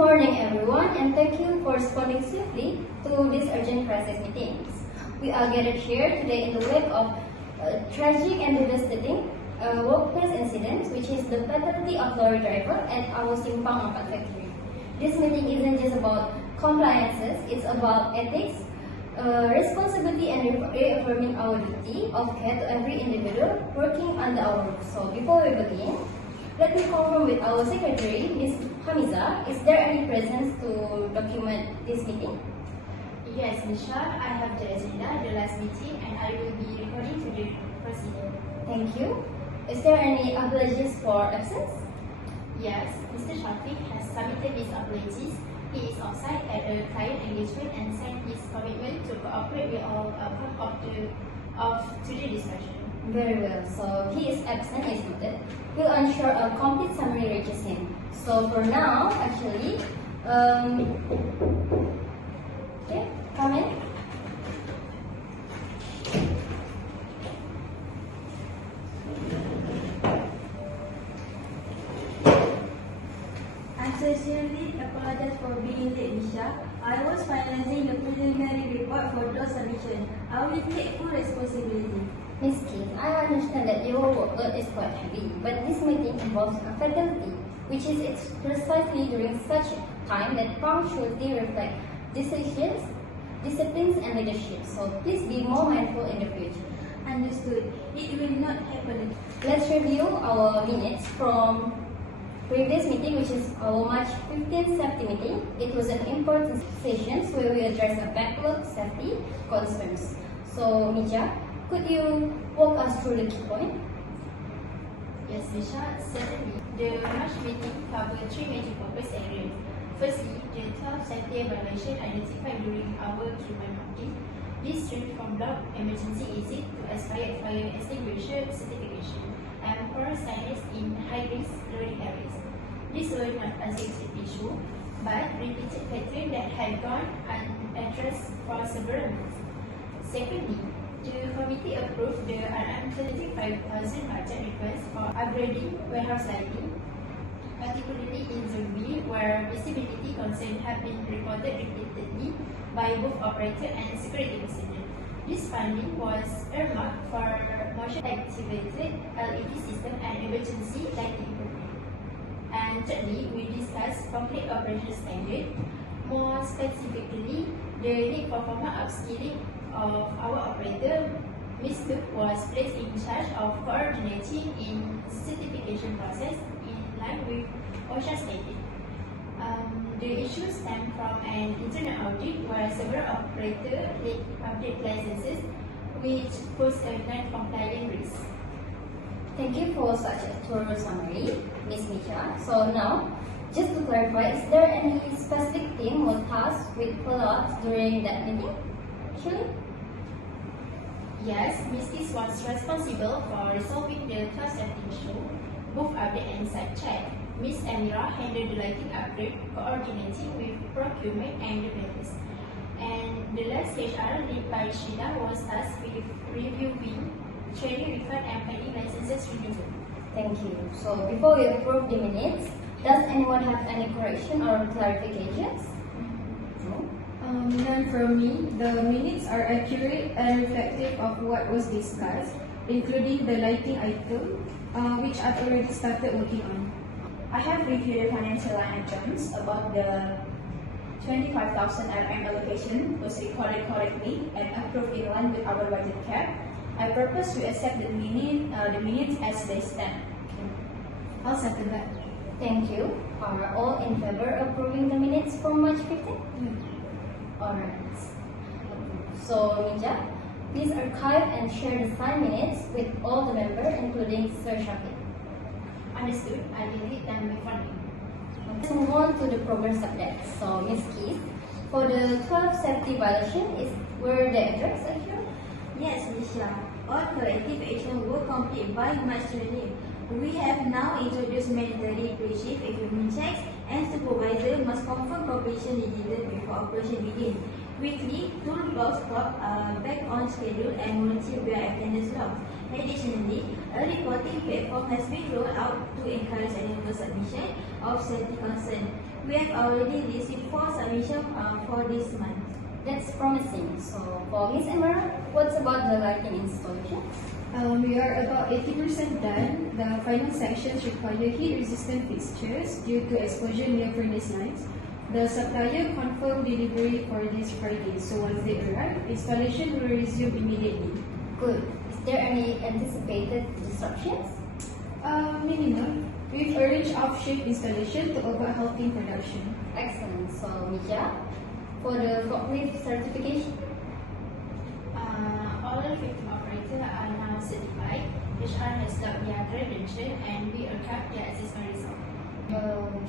morning, everyone, and thank you for responding swiftly to this urgent crisis meetings. We are gathered here today in the wake of tragic and devastating workplace incident, which is the fatality of lorry driver at our Simpang Empat factory. This meeting isn't just about compliances; it's about ethics, responsibility, and reaffirming our duty of care to every individual working under our roof. So, before we begin, let me confirm with our secretary, Ms. Hamiza, is there any presence to document this meeting? Yes, Nisha, I have the agenda, the last meeting, and I will be recording to the procedure. Thank you. Is there any apologies for absence? Yes, Mr. Shafiq has submitted his apologies. He is on site at a client engagement and signed his commitment to cooperate with all part of today's discussion. Very well. So he is absent is noted. We'll ensure a complete summary reaches him. So for now, actually, okay, come in. I sincerely apologize for being late, Misha. I was finalizing the preliminary report for those submission. I will take full responsibility. Ms. King, I understand that your workload is quite heavy, but this meeting involves a fatality, which is precisely during such time that punctuality reflects decisions, disciplines, and leadership. So please be more mindful in the future. Understood. It will not happen. Let's review our minutes from previous meeting, which is our March 15th safety meeting. It was an important session where we addressed a backlog safety concerns. So, Mija, could you walk us through the key point? Yes, Nisha, certainly. The March meeting covered three major focus areas. Firstly, the 12 safety violations identified during our treatment meeting. This ranged from block emergency exit to expired fire extinguisher certification and poor signage in high-risk loading areas. These were not a secret issue, but repeated pattern that had gone unaddressed for several months. Secondly, the committee approved the RM 35,000 budget request for upgrading warehouse lighting, particularly in Zone B, where visibility concerns have been reported repeatedly by both operator and security personnel. This funding was earmarked for motion-activated LED system and emergency lighting equipment. And thirdly, we discussed complete operation standard, more specifically, the need for formal upskilling of our operator. Ms. Luke was placed in charge of coordinating in certification process in line with OSHA standard. The issue stemmed from an internal audit where several operators laid public licenses, which posed a non-compliant risk. Thank you for such a thorough summary, Ms. Misha. So now, just to clarify, is there any specific team or task with follow-ups during that meeting? Actually? Yes, Ms. Kis was responsible for resolving the class safety issue, both update and site check. Ms. Amira handled the lighting upgrade, coordinating with procurement and the vendors. And the last HR, led by Sheila, was tasked with reviewing training refund and pending licenses renewal. Thank you. So before we approve the minutes, does anyone have any correction or clarifications? No? None from me. The minutes are accurate and reflective of what was discussed, including the lighting item, which I've already started working on. I have reviewed the financial line items about the 25,000 RM allocation was recorded correctly and approved in line with our budget cap. I propose to accept the minutes as they stand. I'll second that. Thank you. Are all in favor of approving the minutes from March 15th? Alright. So, Mija, please archive and share the signed minutes with all the members, including Sir Shafiq. Understood, I will read them before me. Let's move on to the progress updates. So, Ms. Keith, for the 12 safety violations, were they addressed actually? Yes, Misha. All corrective action were complete by March 20. We have now introduced mandatory pre-shift equipment checks and supervisor must confirm completion digital before operation begins. Weekly, toolbox clock are back on schedule and monitor via attendance logs. Additionally, a reporting platform has been rolled out to encourage annual submission of safety concern. We have already received 4 submissions for this month. That's promising. So for Miss Emma, what's about the lighting installation? We are about 80% done. The final sections require heat-resistant fixtures due to exposure near furnace lines. The supplier confirmed delivery for this Friday, so once they arrive, installation will resume immediately. Good. Is there any anticipated disruptions? Minimal. We've arranged off-shift installation to avoid halting production. Excellent. So Misha, for the forklift certification? All 50 operators are now certified. HR has got their credential and we archive their assessment result.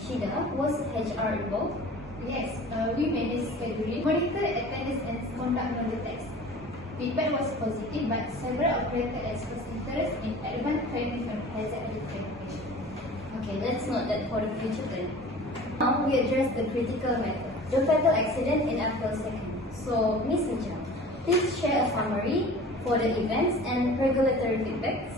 Shida, was HR involved? Yes, we manage scheduling, monitor attendance and conduct knowledge tests. Feedback was positive, but several operators expressed interest in advanced training on hazard identification. Okay, let's note that for the future then. Now we address the critical matter, the fatal accident in April 2nd. So, Miss Misha, please share a summary for the events and regulatory feedbacks.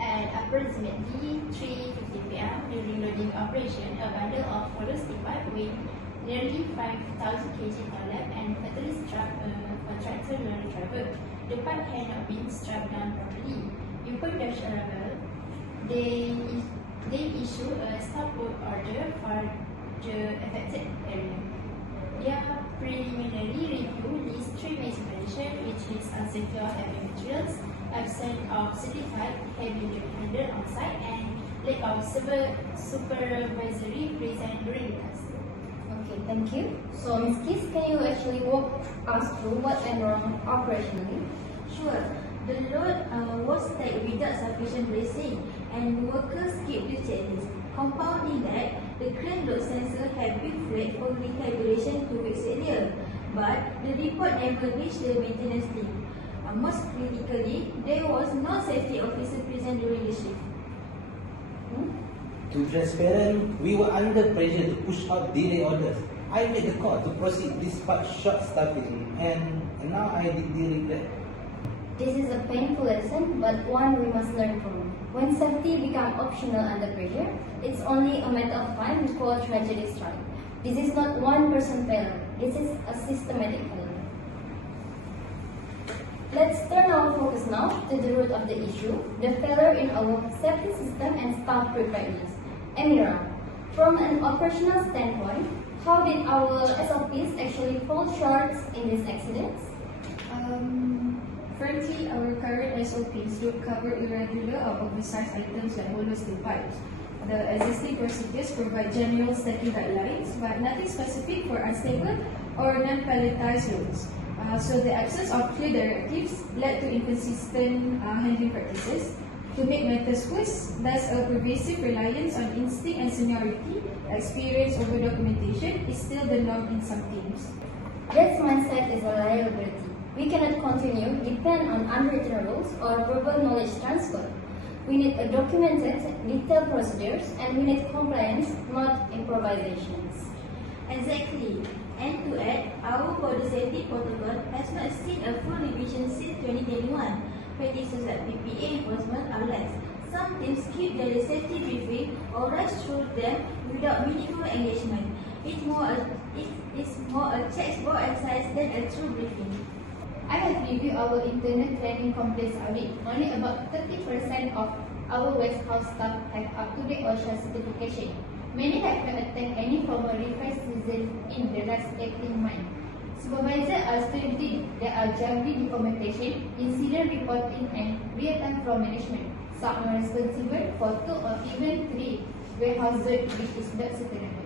At approximately 3:50 p.m. during loading operation, a bundle of porous pipe weighing nearly 5,000 kg collapsed and fatally struck a contractor lorry driver. The pipe had not been strapped down properly. Upon Dutch arrival, they issued a stop work order for the affected area. Their preliminary review lists 3 major conditions, which is unsecure heavy materials, absence of certified heavy duty handler on site, and lack of supervisory present during the test. Okay, thank you. So, Miss Kiss, can you actually walk us through what went wrong operationally? Sure. The load was stacked without sufficient bracing and workers skipped the checklist. Compounding that, the crane load sensor had been flagged for recalibration 2 weeks earlier, but the report never reached the maintenance team. Most critically, there was no safety officer present during the shift. To be transparent, we were under pressure to push out delay orders. I made the call to proceed despite short staffing, and now I deeply regret. This is a painful lesson, but one we must learn from. When safety becomes optional under pressure, it's only a matter of time before tragedy strikes. This is not one person failure. This is a systematic failure. Let's turn our focus now to the root of the issue, the failure in our safety system and staff preparedness. Amira, from an operational standpoint, how did our SOPs actually fall short in these accidents? Currently, our current SOPs don't cover irregular or oversized items like hollow steel pipes. The existing procedures provide general stacking guidelines, but nothing specific for unstable or non-palletized loads. So the absence of clear directives led to inconsistent handling practices. To make matters worse, there's a pervasive reliance on instinct and seniority. Experience over documentation is still the norm in some teams. That mindset is a liability. We cannot continue depend on unwritten rules or verbal knowledge transfer. We need a documented, detailed procedures, and we need compliance, not improvisations. Exactly. And to add, our body safety protocol has not seen a full revision since 2021. Practices like PPA enforcement are lax. Some teams skip daily safety briefing or rush through them without meaningful engagement. It's more a checkbox exercise than a true briefing. I have reviewed our internal training complaints audit. Only about 30% of our warehouse staff have up-to-date OSHA certification. Many have not attended any formal refresh season in the last 18 months. Supervisors are still deep. There are juggling documentation, incident reporting, and real-time from management. Some are responsible for 2 or even 3 warehouses, which is not sustainable.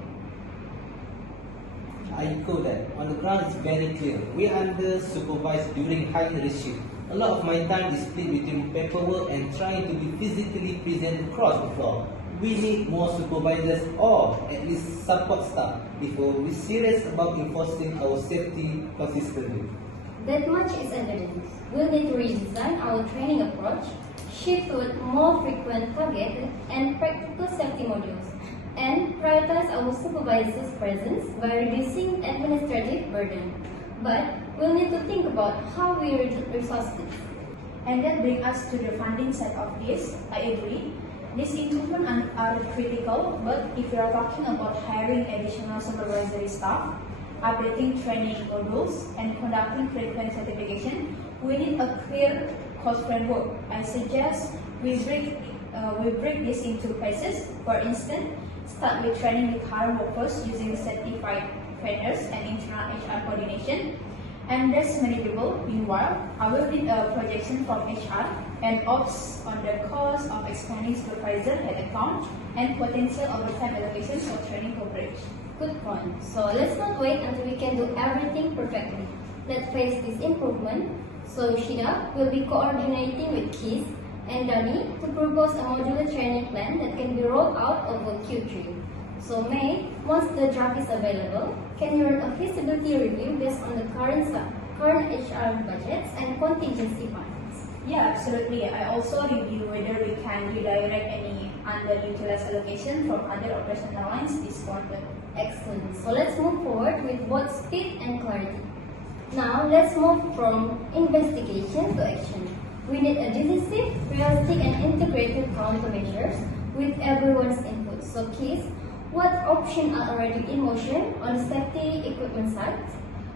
I echo that. On the ground, it's very clear. We are under supervised during high risk shift. A lot of my time is split between paperwork and trying to be physically present across the floor. We need more supervisors or at least support staff before we're serious about enforcing our safety consistently. That much is evident. We'll need to redesign our training approach, shift toward more frequent targeted and practical safety modules, and prioritize our supervisors' presence by reducing administrative burden. But we'll need to think about how we resource this. And that brings us to the funding side of this. I agree. These improvements are critical, but if we are talking about hiring additional supervisory staff, updating training modules, and conducting frequent certification, we need a clear cost framework. I suggest we break this into phases. For instance, start with training the current workers using certified trainers and internal HR coordination, and that's manageable. Meanwhile, I will need a projection from HR and ops on the cost of expanding supervisor headcount and potential overtime allocations for training coverage. Good point. So let's not wait until we can do everything perfectly. Let's face this improvement. So Shida will be coordinating with Keith and Dani to propose a modular training plan that can be rolled out over Q3. So May, once the draft is available, can you run a feasibility review based on the current HR budgets and contingency funds? Yeah, absolutely. I also review whether we can redirect any underutilized allocation from other operational lines this quarter. Excellent. So let's move forward with both speed and clarity. Now let's move from investigation to action. We need a decisive, realistic and integrated countermeasures with everyone's input. So Keith, what options are already in motion on the safety equipment side?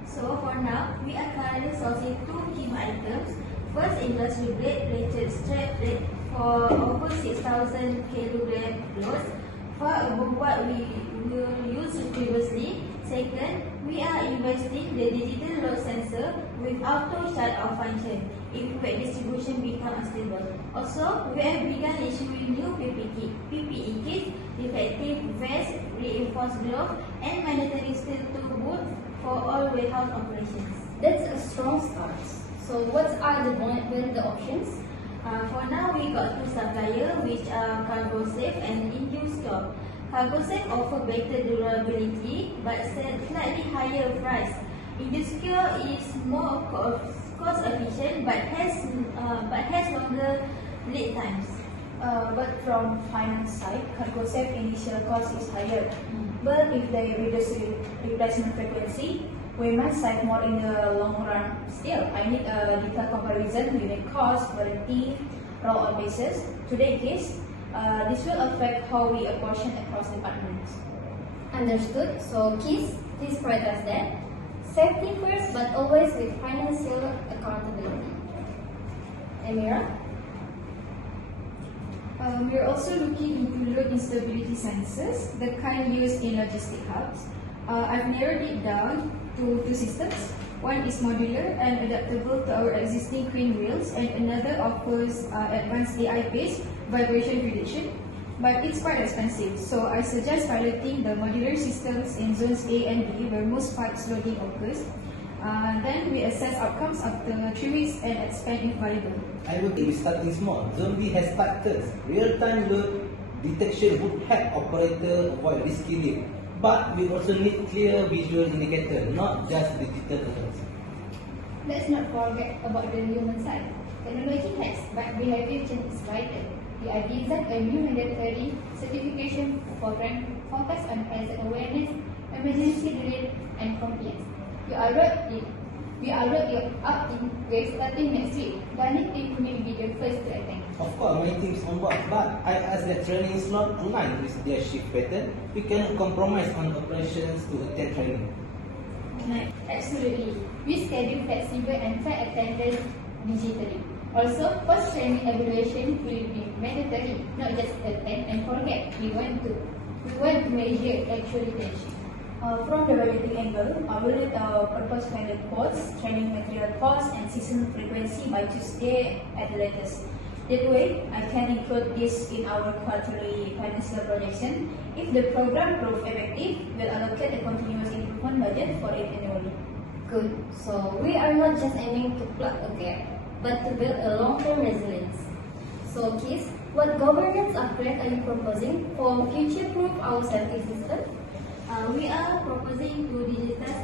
So for now, we are currently sourcing two key items. First, industry blade rated strap rate for over 6,000 kg loads, far above what we will use previously. Second, we are investing the digital load sensor with auto shut-off function if weight distribution becomes unstable. Also, we have begun issuing new PPE kits, defective vests, reinforced gloves, and mandatory steel-toe boots for all warehouse operations. That's a strong start. So what are the options? For now, we got two suppliers which are CargoSafe and InduScore. CargoSafe offer better durability but slightly higher price. InduScore is more cost efficient but has longer lead times. But from finance side, CargoSafe initial cost is higher. But if they reduce replacement frequency, we might save more in the long run. Still, I need a detailed comparison unit cost, warranty, roll-out basis. Today case, this will affect how we apportion across departments. Understood. So Keith, please provide us that. Safety first, but always with financial accountability. Amira? We are also looking into load instability sensors, the kind used in logistic hubs. I've narrowed it down to two systems. One is modular and adaptable to our existing crane wheels, and another offers advanced AI-based vibration prediction. But it's quite expensive, so I suggest piloting the modular systems in zones A and B where most pipes loading occurs. Then we assess outcomes after 3 weeks and expand if viable. I would think starting small. Zone B has starters. Real-time load detection would help operator avoid risky leak. But we also need clear visual indicator, not just digital alerts. Let's not forget about the human side. Technology has, but behavior change is vital. We are designing a new mandatory certification for rank focus on hazard awareness, emergency relief, and compliance. We are already up in grade starting next week. Dani think may be the first to attend. Of course, my team is on board, but I ask that training is not aligned with their shift pattern. We cannot compromise on operations to attend training. Absolutely. We schedule flexible and fair attendance digitally. Also, post-training evaluation will be mandatory, not just attend and forget. We want to measure actual retention. From the budgeting angle, I will need purpose-funded costs, training material costs, and season frequency by Tuesday at the latest. That way, I can include this in our quarterly financial projection. If the program proves effective, we'll allocate a continuous improvement budget for it annually. Good. So we are not just aiming to plug a gap, but to build a long-term resilience. So Keith, what governance upgrade are you proposing for future-proof our safety system? We are proposing to digitize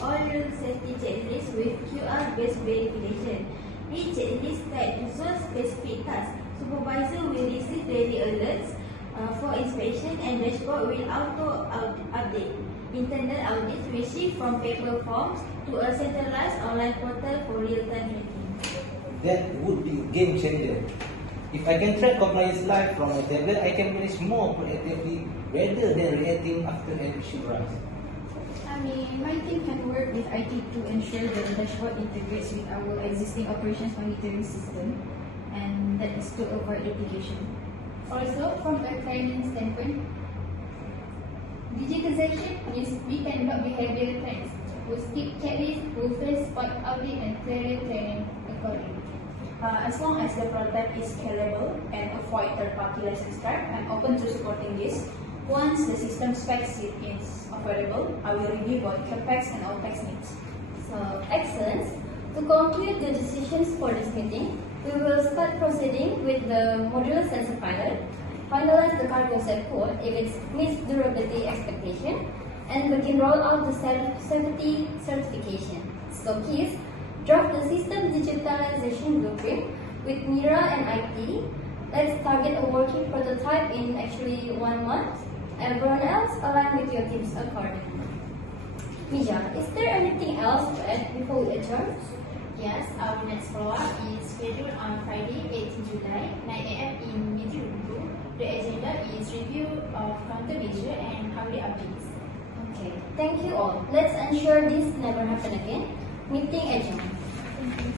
all safety checklists with QR-based verification. Each checklist tied to zone-specific tasks. Supervisor will receive daily alerts for inspection and dashboard will auto-update. Internal audits will shift from paper forms to a centralized online portal for real-time tracking. That would be a game changer. If I can track compliance live from a tablet, I can manage more proactively rather than reacting after an issue arises. I mean, my team can work with IT to ensure that the dashboard integrates with our existing operations monitoring system, and that is to avoid duplication. Also, from a training standpoint, digitization means we can log behavioral trends. We skip checklists, we face spot audit and clear training accordingly. As long as the prototype is scalable and avoid third-party license card, I'm open to supporting this. Once the system specs is available, I will review both CapEx and OpEx needs. So, excellent. To conclude the decisions for this meeting, we will start proceeding with the modular sensor pilot, finalize the cargo set code if it meets durability expectation, and begin roll out the safety certification. So please, draft the system digitalization blueprint with Mira and IT. Let's target a working prototype in actually 1 month. Everyone else align with your teams accordingly. Mija, is there anything else to add before we adjourn? Yes, our next follow-up is scheduled on Friday, 18 July, 9 a.m. in Meeting Room 2. The agenda is review of countermeasure and audit updates. Okay, thank you all. Let's ensure this never happen again. Meeting adjourned.